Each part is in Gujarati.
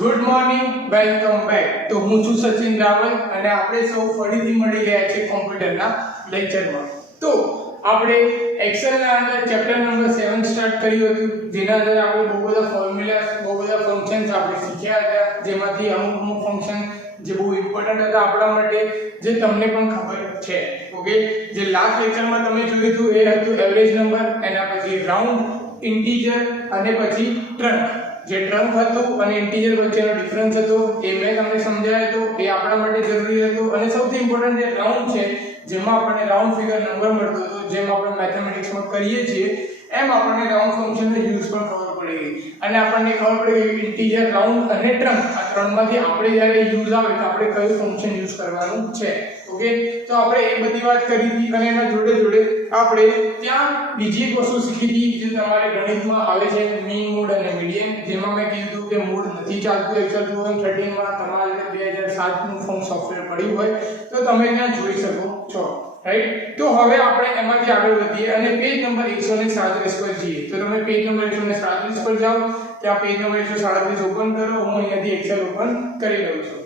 Good morning, welcome back. તો હું છું સચિન રાવલ અને આપણે સૌ ફરીથી મળી ગયા છે કોમ્પ્યુટરના લેક્ચરમાં. તો આપણે એક્સેલના અંદર ચેપ્ટર નંબર 7 સ્ટાર્ટ કર્યું હતું, જેના અંદર આપણે બહુ બધા ફોર્મ્યુલાસ, બહુ બધા ફંક્શન્સ આપણે શીખ્યા હતા, જેમાંથી અમુક ફંક્શન જે બહુ ઇમ્પોર્ટન્ટ હતા આપણા માટે, જે તમને પણ ખબર છે. ઓકે, જે લાસ્ટ લેક્ચરમાં તમે જોયું હતું એ હતું એવરેજ નંબર, એના પછી રાઉન્ડ, ઇન્ટીજર અને પછી ટ્રંક. જે ટ્રંક હતું અને ઇન્ટીજર વચ્ચેનો ડિફરન્સ હતો એ મેં તમને સમજાવ્યો હતો, એ આપણા માટે જરૂરી હતું. અને સૌથી ઇમ્પોર્ટન્ટ જે રાઉન્ડ છે, જેમાં આપણને રાઉન્ડ ફિગર નંબર મળતો હતો, જેમ આપણે મેથેમેટિક્સમાં કરીએ છીએ એમ આપણને રાઉન્ડ ફંક્શનનો યુઝ પણ ખબર પડી ગઈ. અને આપણને ખબર પડી ગઈ ઇન્ટીજર, રાઉન્ડ અને ટ્રંક આ ત્રણમાંથી આપણે જ્યારે યુઝ આવે તો આપણે કયું ફંક્શન યુઝ કરવાનું છે. ઓકે, તો આપણે એ બધી વાત કરી હતી અને એના જોડે જોડે આપણે ત્યાં બીજી એક વસ્તુ શીખી હતી જે તમારે ગણિતમાં આવે છે, મીન, મોડ અને મીડિયન. જેમાં મેં કીધું કે મોડ નથી ચાલતું એક્સેલ 2013 માં, તમારે 2007 નું ફોર્મ સોફ્ટવેર પડ્યું હોય તો તમે ત્યાં જોઈ શકો છો, રાઈટ. તો હવે આપણે એમાંથી આગળ વધીએ અને પેજ નંબર 137 પર જઈએ. તો તમે પેજ નંબર 137 પર જાઓ, ત્યાં પેજ નંબર 137 ઓપન કરો. હું અહીંયાથી એક્સેલ ઓપન કરી લઉં છું.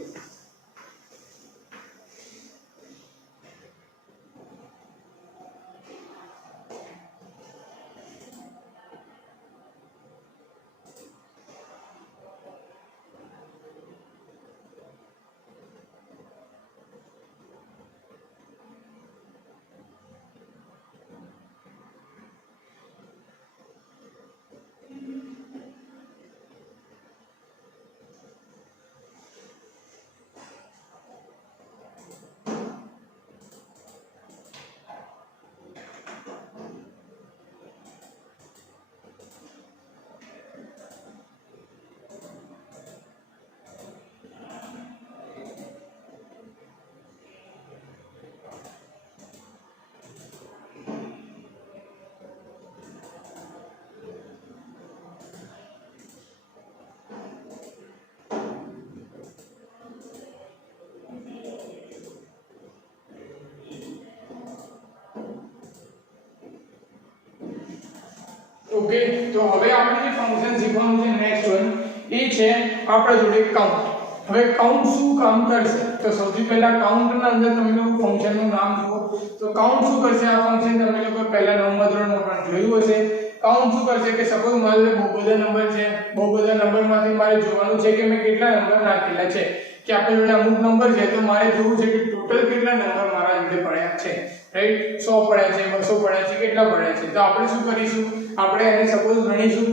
ઓકે, તો હવે આપણે જે ફંક્શન શીખવાનું છે નેક્સ્ટ વન, એ છે આપણા જોડે કાઉન્ટ. હવે કાઉન્ટ શું કામ કરશે? તો સૌથી પહેલા કાઉન્ટના અંદર તમે લોકો ફંક્શનનું નામ જુઓ. તો કાઉન્ટ શું કરશે? આ ફંક્શન તમે લોકો પહેલા 9મા ધોરણમાં પણ જોયું હશે. કાઉન્ટ શું કરશે કે સપોઝ મારી જોડે બહુ બધા નંબર છે, બહુ બધા નંબરમાંથી મારે જોવાનું છે કે મેં કેટલા નંબર નાખેલા છે, કે આપણી જોડે અમુક નંબર છે તો મારે જોવું છે કે ટોટલ કેટલા નંબર મારા જોડે પડ્યા છે, રાઈટ. 100 પડ્યા છે, 200 પડ્યા છે, કેટલા પડ્યા છે. તો આપણે શું કરીશું? આપણે એને સપોઝ ગણીશું.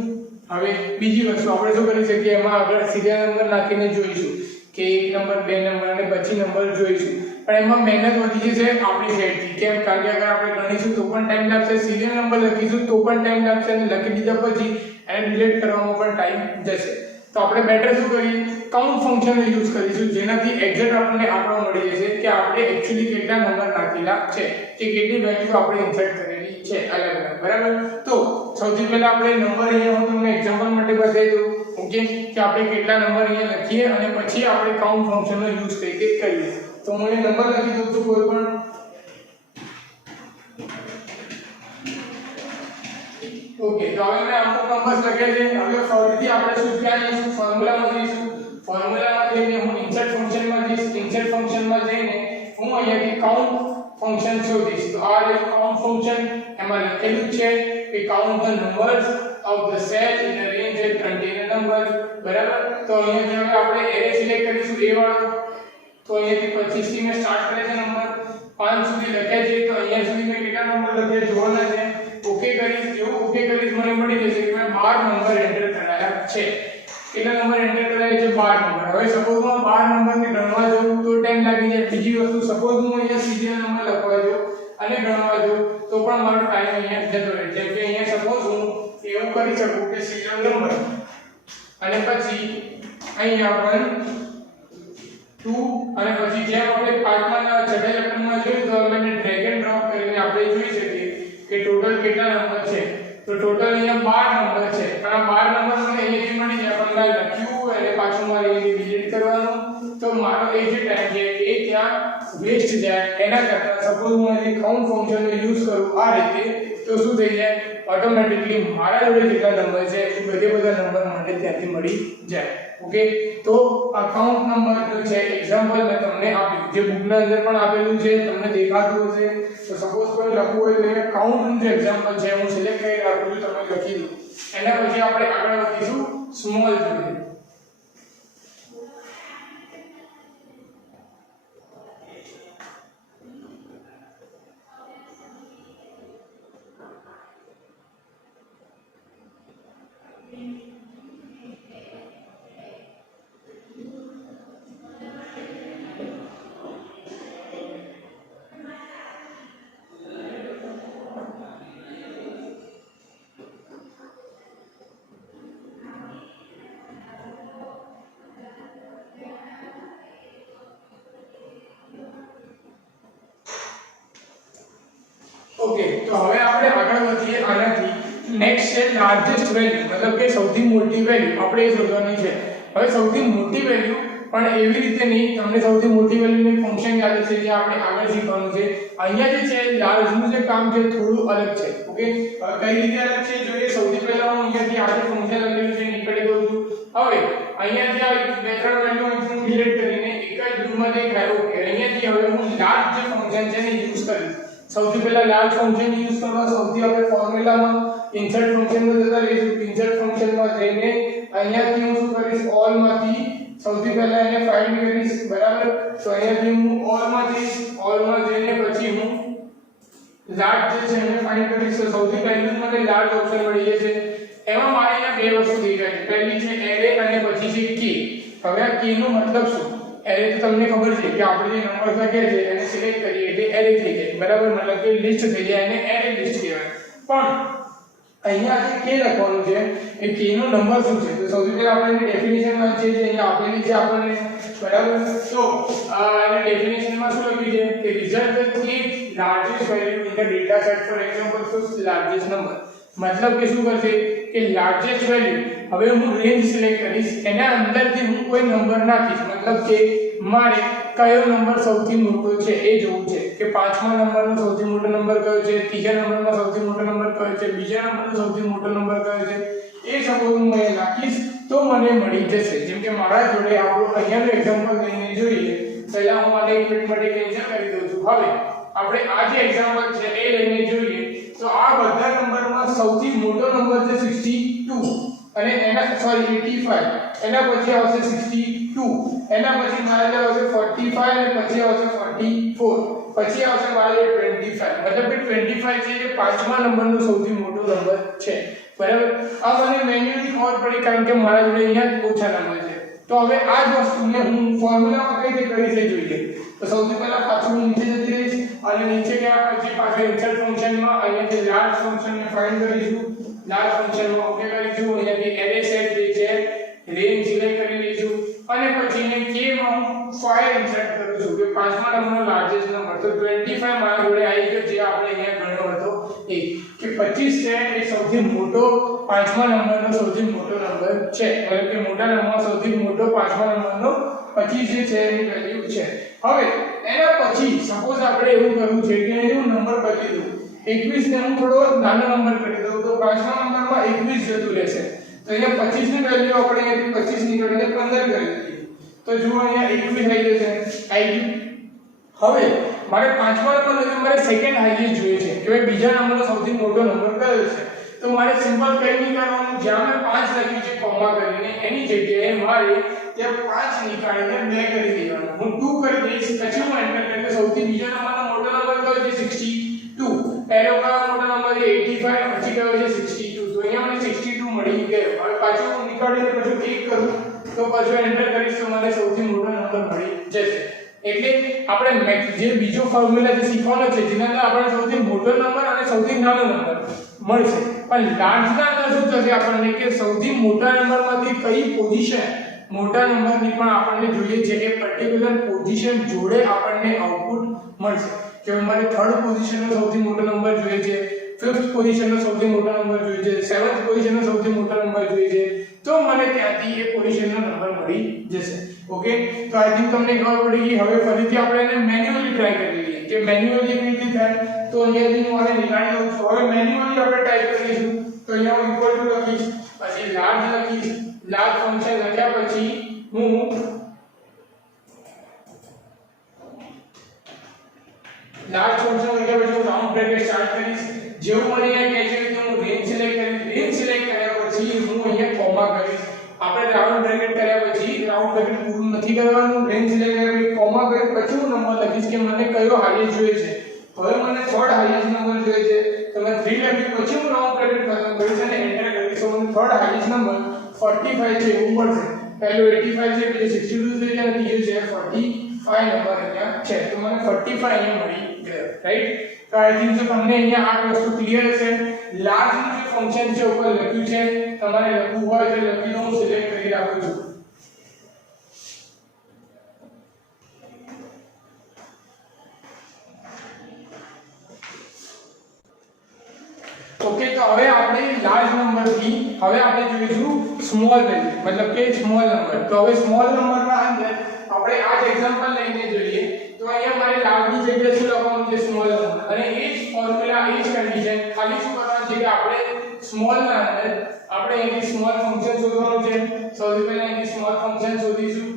હવે બીજી વસ્તુ આપણે શું કરી શકીએ, એમાં આગળ સિરિયલ નંબર નાખીને જોઈશું કે 1 નંબર, 2 નંબર અને પછી નંબર જોઈશું. પણ એમાં મહેનત વધી જશે આપણી સાઈડથી. કેમ? કારણ કે અગર આપણે ગણીશું તો પણ ટાઈમ લાગશે, સિરિયલ નંબર લખીશું તો પણ ટાઈમ લાગશે, અને લખી દીધા પછી એને ડિલીટ કરવામાં પણ ટાઈમ જશે. તો આપણે બેટર શું કરીએ? કાઉન્ટ ફંક્શનનો યુઝ કરીશું, જેનાથી એક્ઝેક્ટ આપણને આંકડો મળી જશે કે આપણે એક્ચ્યુઅલી કેટલા નંબર નાખેલા છે, કે કેટલી વેલ્યુ આપણે ઇન્સર્ટ કરેલી છે અલગ અલગ. બરાબર. તો સૌથી પહેલા આપણે નંબર અહીંયા હું તમને એક્ઝામ્પલ માટે બતાવી દઉં. ઓકે, કે આપણે કેટલા નંબર અહીંયા લખીએ અને પછી આપણે કાઉન્ટ ફંક્શનનો યુઝ કઈ રીતે કરીએ. તો હું અહીં નંબર લખી દઉં છું કોઈ પણ. ઓકે, તો હવે મેં અમુક નંબર્સ લખ્યા છે. હવે ફરીથી આપણે શું કરીશું? ફોર્મ્યુલામાં જઈશું. ફોર્મ્યુલામાં જઈને હું ઇન્સર્ટ ફંક્શનમાં જઈશ. ઇન્સર્ટ ફંક્શનમાં જઈને હું અહીંયાથી કાઉન્ટ ફંક્શન શોધીશ. તો આ રહ્યું કાઉન્ટ ફંક્શન. એમાં લખેલું છે કે count the numbers of the set in a range that contain a number. બરાબર. તો અહીંયાથી હવે આપણે એરે સિલેક્ટ કરીશું, એ વાળો. તો અહીંયાથી 25 થી મેં સ્ટાર્ટ કરે છે નંબર, 5 સુધી લખ્યા છે. તો અહીંયા સુધી મેં કેટલા નંબર લખ્યા જોવાના છે. ઓકે કરીશ. જેવું ઓકે કરીશ મને મળી જશે કે મેં 12 નંબર એન્ટર કરાયા છે. કેટલા નંબર એન્ટર કરાયા છે? 12 નંબર. હવે સપોઝ હું 12 નંબરને ગણવા જાઉં તો ટાઈમ લાગી જાય. બીજી વસ્તુ, સપોઝ હું અહીંયા સિરિયલ નંબર લખવા જાઉં અને ગણવા જાઉં તો પણ મારો ટાઈમ અહીંયા જતો રહે. જેમ કે અહીંયા સપોઝ હું એવું કરી શકું કે સિરિયલ નંબર અને પછી અહીંયા 1 2 અને પછી જેમ આપણે પાઠમાં છઠ્ઠા ચેપ્ટરમાં જોયું તો આપણે ડ્રેગ એન્ડ ડ્રોપ કરીને આપણે જોઈ શકીએ કે ટોટલ કેટલા નંબર છે. તો ટોટલ અહીંયા 12 નંબર છે. પણ આ 12 નંબર મને અહીંયાથી મળી જાય, પણ મેં લખ્યું અને પાછું મારે અહીંથી ડિલીટ કરવાનું, તો મારો એ જે ટાઈમ છે એ ત્યાં વેસ્ટ જાય. એના કરતાં સપોઝ હું અહીં કાઉન્ટ ફંક્શનનો યુઝ કરું આ રીતે, તો તો શું થઈ જાય ઓટોમેટિકલી મારા જોડે જેટલા નંબર છે એ બધા નંબર મને ત્યાંથી મળી જાય ઓકે તો અકાઉન્ટ નંબર છે એક્ઝામ્પલ મેં તમને આપ્યું જે બુકના અંદર પણ આપેલું છે તમને દેખાતું હશે તો સપોઝ કોઈ લખવું હોય તો એ અકાઉન્ટનું જે એક્ઝામ્પલ છે હું સિલેક્ટ કરી રાખું છું તમે લખી દો એના પછી આપણે આગળ વધીશું સ્મોલ જોઈએ ओके तो હવે આપણે આગળ વધીએ આનાથી નેક્સ્ટ છે લાર્જેસ્ટ વેલ્યુ મતલબ કે સૌથી મોટી વેલ્યુ આપણે એ શોધવાની છે હવે સૌથી મોટી વેલ્યુ પણ એવી રીતે નહીં તમને સૌથી મોટી વેલ્યુનું ફંક્શન યાદ છે જે આપણે આગળ શીખવાનું છે અહીંયા જે છે લાર્જનું જે કામ છે થોડું અલગ છે ઓકે કઈ રીતે અલગ છે જોઈએ સૌથી પહેલા હું અહીંયાથી આગળ ફંક્શન લખેલું છે નીકળી દઉં છું હવે અહીંયાથી આ બે ત્રણ વેલ્યુ હું ડિલીટ કરીને એક જ ગ્રુપમાં દેખાય ઓકે અહીંયાથી હવે હું લાર્જ જે ફંક્શન છે ને યુઝ કરીશ સૌથી પહેલા લાર્જ ફંક્શન યુઝ કરવા સૌથી આપણે ફોર્મ્યુલામાં ઇન્સર્ટ ફંક્શનમાં જતા રહીશું ઇન્સર્ટ ફંક્શનમાં જઈને અહીંયાથી હું શું કરીશ ઓલ માંથી સૌથી પહેલા એને ફાઇન્ડ કરીશ બરાબર તો અહીંયાથી હું ઓલમાં જઈને પછી હું લાર્જ જે છે એને ફાઇન્ડ કરીશ તો સૌથી પહેલું મને લાર્જ ઓપ્શન મળી જશે એમાં મારે અહીંયા બે વસ્તુ દેખાય છે પહેલી છે એરે અને પછી છે કે હવે આ કે નો મતલબ શું एरे तो તમને ખબર છે કે આપણે જે નંબર લખ્યા છે એને સિલેક્ટ કરીએ એટલે એરે થઈ જાય બરાબર મતલબ કે લિસ્ટ થઈ જાય એને એરે લિસ્ટ કહેવાય પણ અહીંયા જે કે લખવાનું છે એ કે નો નંબર શું છે તો સૌથી પહેલા આપણે ડેફિનેશન વાંચીએ જે અહીંયા આપેલી છે આપણને બરાબર તો એને ડેફિનેશનમાં શું લખ્યું છે કે રિઝલ્ટ કે largest value in the data set for example તો લાર્જેસ્ટ નંબર मतलब કે શું કરશે કે લાર્જેસ્ટ વેલ્યુ હવે હું રેન્જ સિલેક્ટ કરીશ એના અંદરથી હું કોઈ નંબર નાખીશ मतलब કે મારે કયો નંબર સૌથી મોટો છે એ જોવું છે કે પાંચમા નંબરનો સૌથી મોટો નંબર કયો છે ત્રીજા નંબરમાં સૌથી મોટો નંબર કયો છે બીજા નંબરનો સૌથી મોટો નંબર કયો છે એ સપોઝ હું અહીં નાખીશ તો મને મળી જશે જેમ કે મારા જોડે આપણો અહીંયાનો એક્ઝામ્પલ લઈને જોઈએ પહેલા હું આને ઇન્ફિનિટ માટે કેન્સલ કરી દઉં છું હવે આપણે આ જે એક્ઝામ્પલ છે એ લઈને જોઈએ તો આ બધા નંબરમાં સૌથી મોટો નંબર છે 62 અને એના સોરી 85 એના પછી આવશે 62 એના પછી મારા જે આવશે 45 અને પછી આવશે 44 પછી આવશે મારા 25 મતલબ કે 25 છે જે પાંચમા નંબરનો સૌથી મોટો નંબર છે બરાબર આ મને મેન્યુઅલી ખબર પડી કારણ કે મારા જોડે અહીંયા ઓછા નંબર છે તો હવે આ જ વસ્તુને હું ફોર્મ્યુલામાં કઈ રીતે કરી છે જોઈએ તો સૌથી પહેલા પાછું નીચે જતી રહીશ અને નીચે ગયા પછી પાછળ ઇન્સર્ટ ફંક્શનમાં અહીંયાથી લાર્જ ફંક્શનને ફાઇન્ડ કરીશું લાર્જ ફંક્શનમાં ઓકે કરીશું અહીંયાથી એરે સેટ જે છે રેન્જ સિલેક્ટ કરી લઈશું અને પછી એને કે માં ફાઇલ ઇન્સર્ટ કરું છું કે પાંચમા નંબરનો લાર્જેસ્ટ નંબર તો 25 મારા જોડે આવી ગયો જે આપણે અહીંયા ગણ્યો હતો એ કે 25 છે એ સૌથી મોટો પાંચમા નંબરનો સૌથી મોટો નંબર છે એટલે કે મોટા નંબરમાં સૌથી મોટો પાંચમા નંબરનો 25 જે છે એની વેલ્યુ છે હવે એના પછી સપોઝ આપણે એવું કરવું છે કે હું નંબર બદલી દઉં 21 ને હું થોડો નાનો નંબર કરી દઉં તો પાંચમા નંબરમાં 21 જતું રહેશે તો અહીંયા 25 ની વેલ્યુ આપણે અહીંયાથી 25 નીકળીને 15 કરી દઈએ તો જુઓ અહીંયા 21 આવી જશે આવી ગયું હવે મારે પાંચમા નંબર નથી મારે સેકન્ડ હાઈએસ્ટ જોઈએ છે કે ભાઈ બીજા નંબરનો સૌથી મોટો નંબર કયો છે તો મારે સિમ્પલ કંઈ નહીં કરવાનું જ્યાં મેં 5 લખ્યું છે કોમા કરીને એની જગ્યાએ મારે ત્યાં 5 નીકાળીને 2 કરી દેવાનું હું 2 કરી દઈશ પછી હું એન્ટર કરીને સૌથી બીજો નંબરનો મોટો નંબર કયો છે 62 એરો કયો મોટો નંબર છે 85 પછી કયો છે 62 તો અહીંયા મને 62 મળી ગયો હવે પાછું હું નીકાળીને પછી ક્લિક કરું તો પાછું એન્ટર કરીશ તો મને સૌથી મોટો નંબર મળી જશે એટલે આપણે જે બીજો ફોર્મ્યુલા જે શીખવાનો છે જેના અંદર આપણે સૌથી મોટો નંબર અને સૌથી નાનો નંબર મળશે પણ લાર્જના અંદર શું થશે આપણને કે સૌથી મોટા નંબરમાંથી કઈ પોઝિશન મોટા નંબરની પણ આપણને જોઈએ છે કે પર્ટિક્યુલર પોઝિશન જોડે આપણને આઉટપુટ મળશે કે મારે થર્ડ પોઝિશનનો સૌથી મોટો નંબર જોઈએ છે 5th પોઝિશનનો સૌથી મોટો નંબર જોઈએ છે, 7th પોઝિશનનો સૌથી મોટો નંબર જોઈએ છે, તો મને ત્યાંથી એ પોઝિશનનો નંબર મળી જશે. ઓકે, તો આઈ થિંક તમને ખબર પડી ગઈ. હવે ફરીથી આપણે એને મેન્યુઅલી ટ્રાય કરી લઈએ કે મેન્યુઅલી કેવી રીતે થાય. તો અહીંયાથી હું આને નિકાળી દઉં છું. હવે મેન્યુઅલી આપણે ટાઈપ કરીશું. તો અહીંયા હું ઇક્વલ ટુ લખીશ, પછી લાર્જ લખીશ. લાર્જ ફંક્શન લખ્યા પછી હું લાર્જ ફંક્શન લખ્યા પછી હું રાઉન્ડ બ્રેકેટ સ્ટાર્ટ કરીશ. જેવું મને અહીંયા કહે છે કે હું રેન્જ સિલેક્ટ કરીશ. રેન્જ સિલેક્ટ કર્યા પછી હું અહીંયા કોમા કરીશ. આપણે રાઉન્ડ બ્રેકેટ કર્યા પછી રાઉન્ડ બ્રેકેટ પૂરું નથી કરવાનું. રેન્જ સિલેક્ટ કર્યા પછી કોમા કરી પછી હું નંબર લખીશ કે મને કયો હાઈએસ્ટ જોઈએ છે. હવે મને થર્ડ હાઈએસ્ટ નંબર જોઈએ છે, તો મેં 3 લખી પછી હું રાઉન્ડ બ્રેકેટ ખતમ કરીશ અને એન્ટર કરીશ. તો મને થર્ડ હાઈએસ્ટ નંબર 45 છે એવું મળશે. પહેલો 85 છે, બીજો 62 છે અને ત્રીજો છે 45 નંબર અહીંયા છે. તો મને 45 અહીંયા મળી ગયો, રાઈટ. તો આઈ થિંક તો તમને અહીંયા આ વસ્તુ ક્લિયર છે. લાર્જ નું જે ફંક્શન છે ઉપર લખ્યું છે, તમારે લખવું હોય તો લખી દો, હું સિલેક્ટ કરી રાખું છું. ઓકે, તો હવે આપણે લાર્જ નંબર થી હવે આપણે જોઈશું સ્મોલ વેલ્યુ, મતલબ કે સ્મોલ નંબર. તો હવે સ્મોલ નંબરના અંદર આપણે આ જ એક્ઝામ્પલ લઈને જોઈએ. તો અહીંયા મારે લાર્જની જગ્યાએ શું લખવાનું છે, સ્મોલ નંબર. અને એ જ ફોર્મ્યુલા, એ જ કન્ડિશન, ખાલી શું કરવાનું છે કે આપણે સ્મોલ ના અંદર આપણે અહીંથી સ્મોલ ફંક્શન શોધવાનું છે. સૌથી પહેલા અહીંથી સ્મોલ ફંક્શન શોધીશું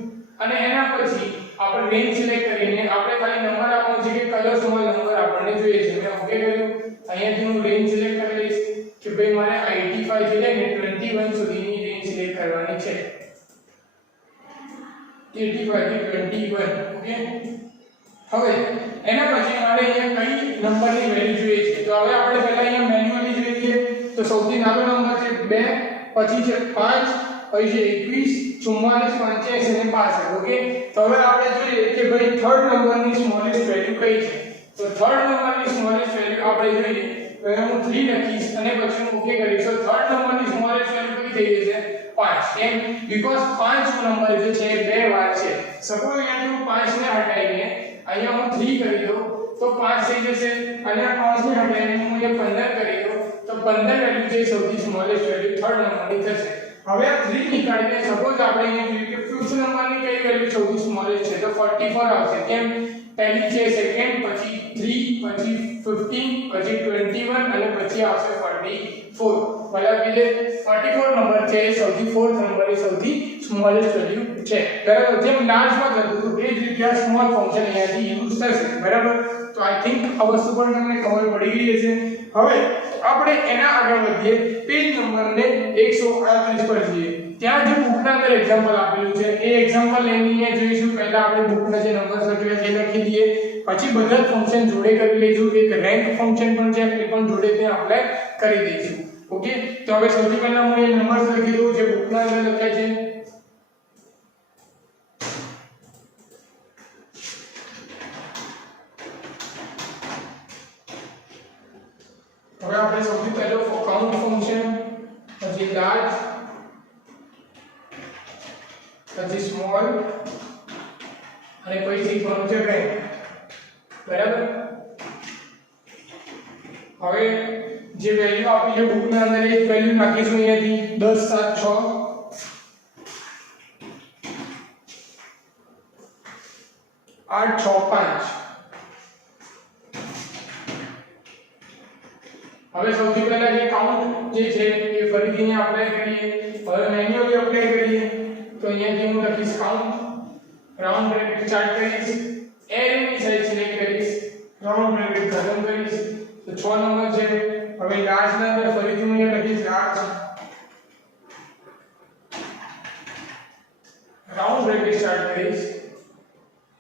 અને એના પછી આપણે રેન્જ સિલેક્ટ કરીને આપણે ખાલી નંબર આપવાનો છે કે કયો સ્મોલ નંબર આપણને જોઈએ છે. મેં ઓકે કર્યું. અહીંયાથી હું રેન્જ સિલેક્ટ કરી લઈશ કે ભાઈ મારે 85 થી લઈને 21 સુધીની રેન્જ સિલેક્ટ કરવાની છે. 85 થી 21. ઓકે, હવે એના પછી મારે અહીંયા કઈ નંબરની વેલ્યુ જોઈએ છે. તો હવે આપણે પહેલા અહીંયા મેન્યુઅલી જોઈએ. તો સૌથી નાનો નંબર છે 2, પછી છે 5, પછી છે 21, 44, 85 અને 65. ઓકે, તો હવે આપણે જોઈએ કે ભાઈ થર્ડ નંબરની સ્મોલેસ્ટ વેલ્યુ કઈ છે. તો થર્ડ નંબરની સ્મોલેસ્ટ વેલ્યુ આપણે જોઈએ તો હું 3 લખીશ અને પછી હું ઓકે કરીશ. તો થર્ડ નંબરની સ્મોલેસ્ટ વેલ્યુ કઈ થઈ જશે, 5. કેમ? બીકોઝ 5 નંબર જે છે બે વાર છે. સપોઝ અહીંયા હું 5 ને હટાવીને અહીંયા હું 3 કરી દઉં તો 5 થઈ જશે અને આ 5 ને હટાવીને હું અહીંયા 15 કરી દઉં તો 15 વેલ્યુ છે સૌથી સ્મોલેસ્ટ વેલ્યુ થર્ડ નંબરની થશે. હવે આ 3 નીકાળીને સપોઝ આપણે અહીંયા જોઈએ કે ફિફ્થ નંબરની કઈ વેલ્યુ સૌથી સ્મોલેસ્ટ છે, તો 44 આવશે. કેમ? પહેલી છે સેકન્ડ, પછી 3, પછી 15, પછી 21 અને પછી આવશે 44. મતલબ કે 44 નંબર છે એ સૌથી ફોર્થ નંબર એ સૌથી સ્મોલેસ્ટ વેલ્યુ છે. બરાબર, જેમ લાર્જમાં કરતું હતું એ જ રીતે આ સ્મોલ ફંક્શન અહીંયાથી યુઝ થશે. બરાબર, તો આઈ થિંક આ વસ્તુ પણ તમને ખબર પડી ગઈ હશે. હવે આપણે એના આગળ વધીએ. પેજ નંબરને 138 પર જઈએ. ત્યાં જે બુકના અંદર એક્ઝામ્પલ આપેલું છે એ એક્ઝામ્પલ લઈને અહીંયા જોઈશું. પહેલા આપણે બુકના જે નંબર લખ્યા છે એ લખી દઈએ, પછી બધા ફંક્શન જોડે કરી લઈશું. એક રેન્ક ફંક્શન પણ છે એ પણ જોડે ત્યાં એપ્લાય કરી દઈશું. ઓકે, તો હવે સૌથી પહેલા હું એ નંબર લખી દઉં જે બુકના અંદર લખ્યા છે. હવે આપણે સૌથી પહેલો કાઉન્ટ ફંક્શન, પછી લાર્જ, પછી સ્મોલ અને પછી શીખવાનું છે રેન્ક. બરાબર, હવે જે વેલ્યુ આપી છે બુકના અંદર એ વેલ્યુ નાખીશું અહીંયાથી 10 7 6 8 6 5. હવે સૌથી પહેલા જે કાઉન્ટ જે છે એ ફરીથી આપણે કરીએ. હવે મેન્યુઅલી અપ્લાય કરીએ. તો અહીંયાથી હું લખીશ કાઉન્ટ, રાઉન્ડ બ્રેકેટ સ્ટાર્ટ કરીશ, એરેની સાઈઝ સિલેક્ટ કરીશ, રાઉન્ડ બ્રેકેટ ખતમ કરીશ. તો 6 નંબર છે. હવે લાર્જ ના અંદર ફરીથી હું અહીંયા લખીશ લાર્જ, રાઉન્ડ બ્રેકેટ સ્ટાર્ટ કરીશ,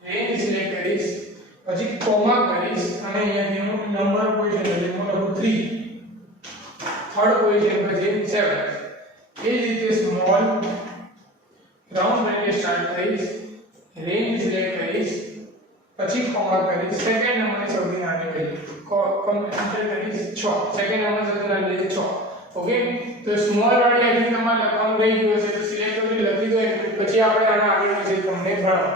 રેન્જ સિલેક્ટ કરીશ, પછી કોમા કરીશ અને અહીંયાથી હું નંબર પોઝિશન એટલે હું લખું 3, થર્ડ પોઝિશન પછી 7. એ જ રીતે સ્મોલ, રાઉન્ડ બ્રેકેટ સ્ટાર્ટ કરીશ, રેન્જ સિલેક્ટ કરીશ, પછી કોમા કરીશ, સેકન્ડ નંબરની સૌથી નાની વેલ્યુ એન્ટર કરીશ 6. સેકન્ડ નંબર સૌથી નાની વેલ્યુ 6. ઓકે, તો સ્મોલ વાળી આઈડી તમારે લખવાનું રહી ગયું હશે તો સિલેક્ટ કરી લખી દો. પછી આપણે આના આગળ વિશે તમને ભણાવો.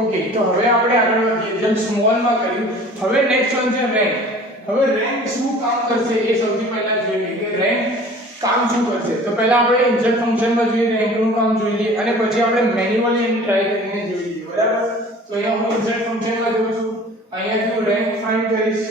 ઓકે, તો હવે આપણે આગળ વધીએ જેમ સ્મોલ માં કર્યું. હવે નેક્સ્ટ વન છે રેન્ક. હવે રેન્ક શું કામ કરશે એ સૌથી પહેલા જોઈએ કે રેન્ક કામ શું કરશે. તો પહેલા આપણે ઇન્સર્ટ ફંક્શનમાં જોઈએ રેન્ક નું કામ જોઈ લઈએ અને પછી આપણે મેન્યુઅલી એને ટ્રાય કરીને જોઈ લઈએ. બરાબર. તો અહીંયા હું ઇન્સર્ટ ફંક્શનમાં જોઉં છું. અહીંયા હું રેન્ક ફાઇન્ડ કરીશ.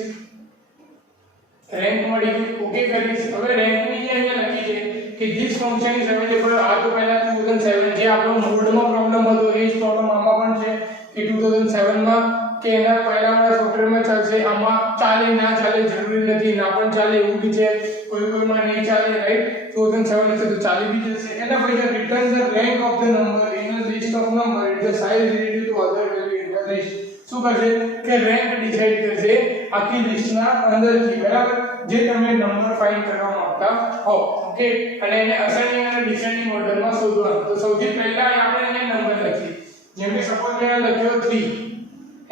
રેન્ક મળી ગયું. ઓકે કરીશ. હવે રેન્ક ની અહીંયા લખી છે કે ધીસ ફંક્શન ઇઝ અવેલેબલ. આ તો પહેલા 2007 જે આપણો મોડમાં પ્રોબ્લેમ હતો એ જ પ્રોબ્લેમ આમાં પણ છે કે 2007 માં કે એના પહેલાના સોફ્ટવેરમાં ચાલશે, આમાં ચાલે ના ચાલે જરૂરી નથી, ના પણ ચાલે એવું બી છે, કોઈમાં નહીં ચાલે, રાઈટ. 2007 છે તો ચાલી બી જશે. એના પછી return the rank of the number in a list of number it the size relative to other value in the list. શું કરશે કે રેન્ક ડિસાઈડ કરશે આખી લિસ્ટના અંદરથી. બરાબર. જે તમે નંબર ફાઇન્ડ કરવા માંગતા હો. ઓકે. અને એને અસેન્ડિંગ અને ડિસેન્ડિંગ ઓર્ડરમાં શોધવાનું. તો સૌથી પહેલા આપણે એને નંબર લખીએ. જેમ કે સપોઝ મેં લખ્યો 3.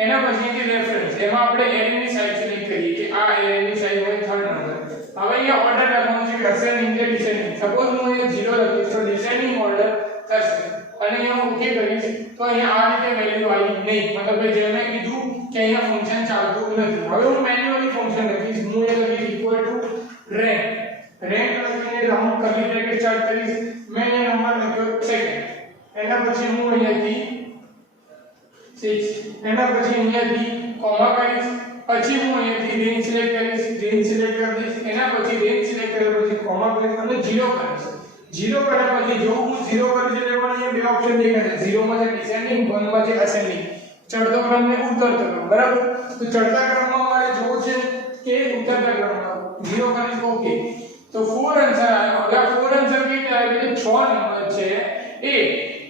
એના પછીથી રેફરન્સ એમાં આપણે એરેની સાઈઝ સિલેક્ટ કરીએ કે આ એરેની સાઈઝ હોય થર્ડ નંબર. હવે અહીંયા ઓર્ડર લખવાનું છે કે અસેન્ડિંગ કે ડિસેન્ડિંગ. સપોઝ હું અહીંયા 0 લખીશ તો ડિસેન્ડિંગ ઓર્ડર થશે અને અહીંયા હું ઓકે કરીશ તો અહીંયા આ રીતે વેલ્યુ આવી નહીં. મતલબ કે જે મેં કીધું કે અહીંયા ફંક્શન ચાલતું નથી. હવે હું મેન્યુઅલી ફંક્શન લખીશ. હું એ લખીશ ઇક્વલ ટુ રેન્ક. રેન્ક લખીને હું કર્લી બ્રેકેટ સ્ટાર્ટ કરીશ. મેં અહીંયા નંબર લખ્યો સેકન્ડ. એના પછી હું અહીંયાથી 6 એના પછી અહીંયાથી કોમા કરીશ. પછી હું અહીંયાથી રેન્જ સિલેક્ટ કરીશ. રેન્જ સિલેક્ટ કરી દઈશ. એના પછી રેન્જ સિલેક્ટ કર્યા પછી કોમા કરીશ અને 0 કરીશ. 0 કર્યા પછી જો હું 0 કરીશ એટલે મને અહીંયા બે ઓપ્શન દેખાશે. 0 માં છે ડિસેન્ડિંગ, 1 માં છે અસેન્ડિંગ. ચડતો ક્રમ ને ઉતરતો ક્રમ. બરાબર. તો ચડતા ક્રમમાં મારે જોવું છે કે ઉતરતા ક્રમમાં. 0 કરીશ ઓકે. તો 4 આન્સર આવ્યો. હવે 4 આન્સર કેટલા આવ્યા? 6 નંબર છે એ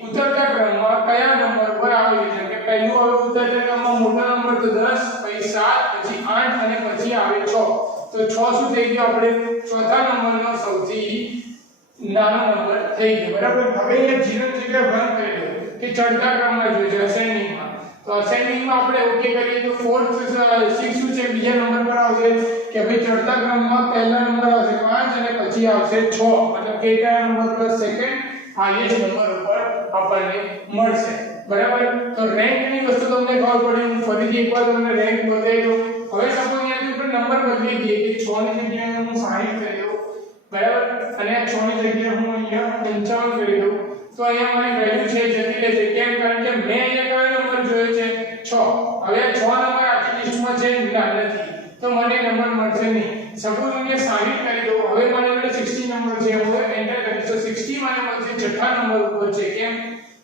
ઉતરતા ક્રમમાં કયા નંબર પર આવે છે. કે પહેલું આવે ઉતરતા ક્રમમાં મોટો નંબર તો 10, પછી 7, પછી 8 અને પછી આવે 6. તો 6 શું થઈ ગયો આપણે ચોથા નંબરનો સૌથી નાનો નંબર થઈ ગયો. બરાબર. હવે અહીંયા 0 ની જગ્યાએ 1 કરી દો કે ચડતા ક્રમમાં જોઈએ છે અસેન્ડિંગમાં. તો અસેન્ડિંગમાં આપણે ઓકે કરીએ તો 4 6 શું છે બીજા નંબર પર આવશે કે ભાઈ ચડતા ક્રમમાં પહેલા નંબર આવશે 5 અને પછી આવશે 6. મતલબ કે કયા નંબર પર સેકન્ડ હાઈએસ્ટ નંબર ઉપર આપણને મળશે. બરાબર. તો રેન્ક ની વસ્તુ તમને ખબર પડી. હું ફરીથી એકવાર તમને રેન્ક બતાવી દઉં. હવે સપોઝ અહીંયાથી ઉપર નંબર બદલી દઈએ કે 6 ની જગ્યાએ હું 60 કરી દઉં. બરાબર. અને 6 ની જગ્યાએ હું અહીંયા 55 કરી દઉં. તો અહીંયા મારી વેલ્યુ છે જતી રહેશે. કેમ? કારણ કે મેં અહીંયા કયો નંબર જોયો છે 6. હવે 6 નંબર આખી લિસ્ટમાં છે ના નથી તો મને નંબર મળશે નહીં. સપોઝ અહીંયા 60 કરી દઉં. હવે મારી જોડે 60 નંબર છે. હું એન્ટર કરીશ તો 60 મને મળશે છઠ્ઠા નંબર ઉપર છે. કેમ?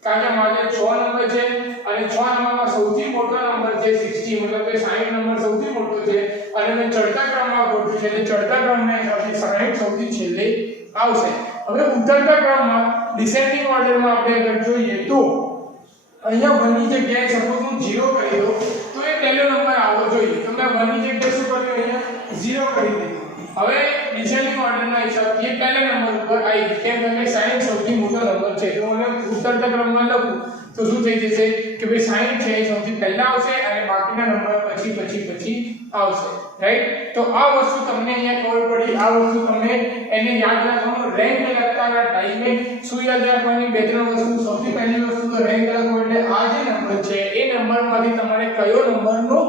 કારણ કે મારે 6 નંબર છે અને 6 નંબરમાં સૌથી મોટો નંબર છે 60. મતલબ કે 60 નંબર સૌથી મોટો છે અને મેં ચડતા ક્રમમાં ગોઠવ્યું છે એટલે ચડતા ક્રમના હિસાબથી 60 સૌથી છેલ્લે આવશે. હવે ઉતરતા ક્રમમાં ડિસેન્ડિંગ ઓર્ડરમાં આપણે અગર જોઈએ તો અહીંયા 1 ની જગ્યાએ સપોઝ હું 0 કરી દઉં તો એ પહેલો નંબર આવવો જોઈએ. તો મેં 1 ની જગ્યાએ શું કર્યું અહીંયા 0 કરી દીધું. હવે ડિસેન્ડિંગ ઓર્ડરના હિસાબથી એ પહેલા નંબર ઉપર આવી. કેમ? કે 60 સૌથી મોટો નંબર છે. તો મને ઉતરતા ક્રમમાં લખું તો શું થઈ જશે કે ભાઈ 60 છે એ સૌથી પહેલા આવશે અને બાકીના નંબર પછી આવશે. રાઈટ. તો આ વસ્તુ તમને અહીંયા ખબર પડી. આ વસ્તુ તમને એને યાદ રાખવાનું. રેન્ક લખતાના ટાઈમે શું યાદ રાખવાની? બે ત્રણ વસ્તુ. સૌથી પહેલી વસ્તુ તો રેન્ક લખવો એટલે આ જે નંબર છે એ નંબરમાંથી તમારે કયો નંબરનો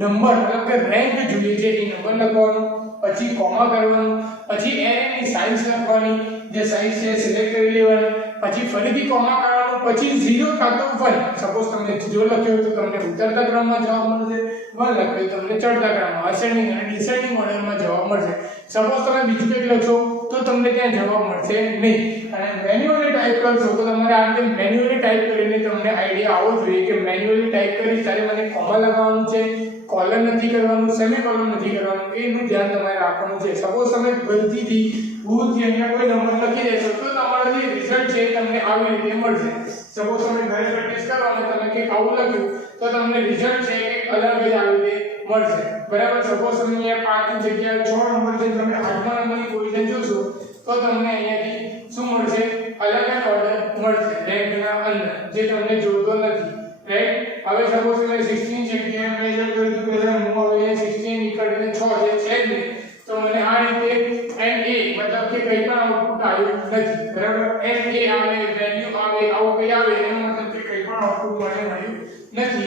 નંબર મતલબ કે રેન્ક જોઈએ છે એ નંબર લખવાનો. પછી કોમા કરવાનું. પછી એરેની સાઈઝ લખવાની. જે સાઈઝ છે સિલેક્ટ કરી લેવાની. પછી ફરીથી કોમા કરવાનું. પછી 0 કાં તો 1. સપોઝ તમને 0 લખ્યો તો તમને ઉતરતા ક્રમમાં જવાબ મળશે. 1 લખ્યો તો તમને ચડતા ક્રમમાં અસેન્ડિંગ અને ડિસેન્ડિંગ ઓર્ડરમાં જવાબ મળશે. સપોઝ તમે બીજું કંઈક લખશો તો તમને ત્યાં જવાબ મળશે નહીં. અને મેન્યુઅલી ટાઈપ કરશો તો તમારે આ રીતે મેન્યુઅલી ટાઈપ કરીને તમને આઈડિયા આવવો જોઈએ કે મેન્યુઅલી ટાઈપ કરી ત્યારે મને કોમા લગાવવાનું છે, કોલન નથી કરવાનું, સેમીકોલન નથી કરવાનું. એનું ધ્યાન તમારે રાખવાનું છે. સપોઝ તમે ગલતીથી ભૂલથી અહીંયા કોઈ નંબર લખી દેશો તો તમારો જે રિઝલ્ટ છે તમને આવી રીતે મળશે. સપોઝ તમે ઘરે પ્રેક્ટિસ કરો અને તમે કંઈક આવું લખ્યું તો તમને રિઝલ્ટ છે કે અલગ જ આવી રીતે મળશે. બરાબર. સપોઝ તમે અહીંયા 5 ની જગ્યાએ 6 નંબર છે તમે 8મા નંબરની પોઝિશન જોશો તો તમને અહીંયાથી શું મળશે? અલગ જ ઓર્ડર મળશે રેન્કના અંદર જે તમને જોડતો નથી. રાઈટ. હવે સપોઝ તમે 16 ની જગ્યાએ મેજર કરી દીધું પહેલા હું હવે 16 નીકળીને 6 જે છે જ નહીં તો મને આ રીતે NA મતલબ કે કંઈ પણ આઉટપુટ આવ્યું નથી. બરાબર. NA આવે વેલ્યુ આવે આવું કંઈ આવે એનો મતલબ કે કંઈ પણ આઉટપુટ મને મળ્યું નથી.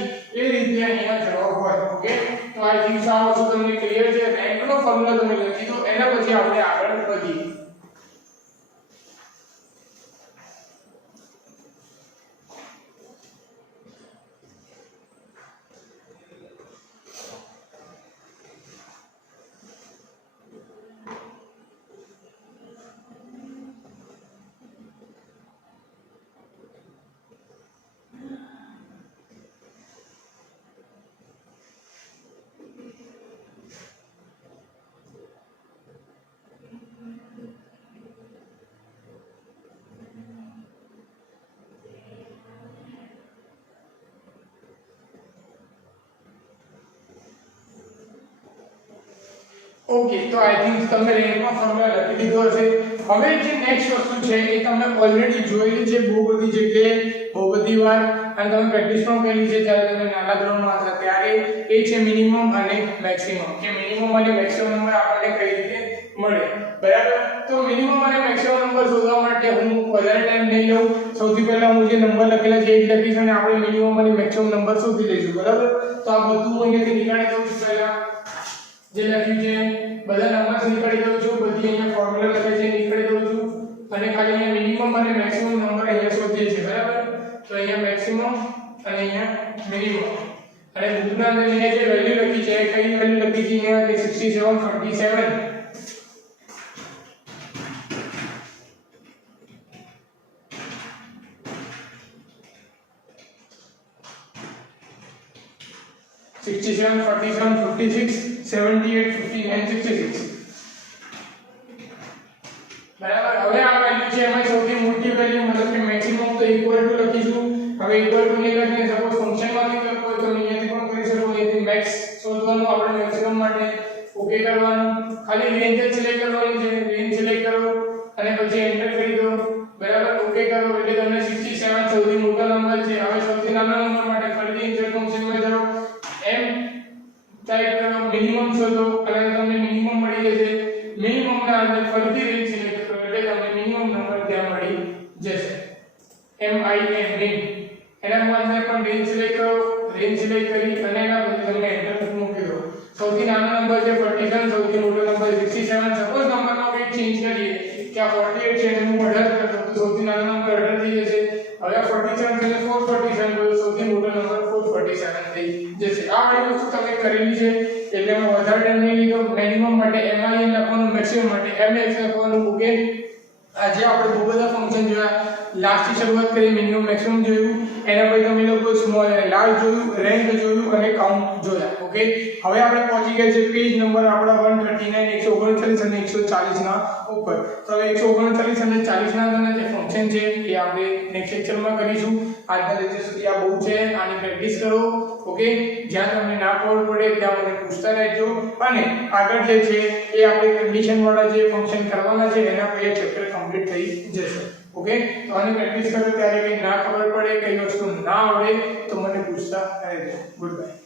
ઓકે, તો આઈ થિંક તમે રેન્જમાં ફોર્મ્યુલા લખી દીધો હશે. હવે જે નેક્સ્ટ વસ્તુ છે એ તમે ઓલરેડી જોયેલી છે બહુ બધી જગ્યાએ, બહુ બધી વાર, અને તમે પ્રેક્ટિસ પણ કરી છે જ્યારે તમે નાના ધોરણમાં હતા ત્યારે. એ છે મિનિમમ અને મેક્સિમમ, કે મિનિમમ અને મેક્સિમમ નંબર આપણને કઈ રીતે મળે. બરાબર. તો મિનિમમ અને મેક્સિમમ નંબર શોધવા માટે હું વધારે ટાઈમ નહીં લઉં. સૌથી પહેલા હું જે નંબર લખેલા છે એ જ લખીશ અને આપણે મિનિમમ અને મેક્સિમમ નંબર શોધી લઈશું. બરાબર. તો આ બધું હું અહીંયાથી નીકાળી દઉં છું. પહેલા જે લખ્યું છે બધા નંબર્સ નીકાળી દઉં છું, બધી અહીંયા ફોર્મ્યુલા લખે છે નીકાળી દઉં છું, અને ખાલી અહીંયા મિનિમમ અને મેક્સિમમ નંબર અહીંયા શોધીએ છીએ. બરાબર. તો અહીંયા મેક્સિમમ અને અહીંયા મિનિમમ, અને બુકના અંદર મેં જે વેલ્યુ લખી છે કઈ વેલ્યુ લખી છે અહીંયા કે 6747 67 47 56 78 59 66. બરાબર. હવે આ વેલ્યુ છે એમાં સૌથી મોટી વેલ્યુ મતલબ કે મેક્સિમમ તો ઇક્વલ ટુ લખીશું. હવે ઇક્વલ ટુ નહીં લખીને સપોઝ ફંક્શનમાંથી કરવું હોય તો અહીંયાથી પણ કરી શકો. અહીંયાથી મેક્સ શોધવાનું આપણે મેક્સિમમ માટે. ઓકે કરવાનું, ખાલી રેન્જ જ સિલેક્ટ કરવાની છે. રેન્જ સિલેક્ટ કરો અને પછી એન્ટર કરી દો. બરાબર. ઓકે કરો એટલે તમને 67 સૌથી મોટો નંબર છે. હવે સૌથી નાનો નંબર માટે ફરીથી ઇન્સર્ટ ફંક્શનમાં જાઓ, m ટાઈપ કરો, મિનિમમ શોધો અને તમને મિનિમમ મળી જશે. મિનિમમ ના અંદર ફરીથી રેન્જ સિલેક્ટ કરો એટલે તમને મિનિમમ નંબર ત્યાં મળી જશે. min. એના અંદર પણ રેન્જ સિલેક્ટ કરો, રેન્જ સિલેક્ટ કરી અને એના પછી તમને એન્ટર મૂકી દો. સૌથી નાનો નંબર છે 47, સૌથી મોટો નંબર 67. સપોઝ નંબરમાં કંઈક ચેન્જ કરીએ કે આ 48 છે અને હું 18 કરતો તો સૌથી નાનો નંબર 18 થઈ જશે. હવે આ 47 છે 447 તો સૌથી મોટો નંબર 447 થઈ જશે. આ બધી વસ્તુ તમે કરેલી છે એટલે મેં વધારે ટાઈમ નહીં લીધો. મિનિમમ માટે min લખવાનું, મેક્સિમમ માટે mx લખવાનું. ઓકે. આજે આપણે બહુ બધા ફંક્શન જોયા. લાસ્ટથી શરૂઆત કરી, મિનિમમ મેક્સિમમ જોયું, એના પછી તમે લોકો સ્મોલ અને લાર્જ જોયું, રેન્જ જોયું અને કાઉન્ટ જોયા. ઓકે. હવે આપણે પહોંચી ગયા છે પેજ નંબર આપણા 139, 139 અને 140 ના ઉપર. તો હવે 139 અને 40 ના જે ફંક્શન છે એ આપણે નેક્સ્ટ લેક્ચરમાં કરીશું. આજના લેક્ચર સુધી આ બહુ છે, આની પ્રેક્ટિસ કરો. ઓકે. જ્યાં તમને ના ખબર પડે ત્યાં મને પૂછતા રહેજો, અને આગળ જે છે એ આપણે કન્ડિશન વાળા જે ફંક્શન કરવાના છે એના પછી ચેપ્ટર કમ્પ્લીટ થઈ જશે. ઓકે. તો આની પ્રેક્ટિસ કરો ત્યારે કંઈ ના ખબર પડે, કઈ વસ્તુ ના આવડે તો મને પૂછતા રહેજો. Good bye.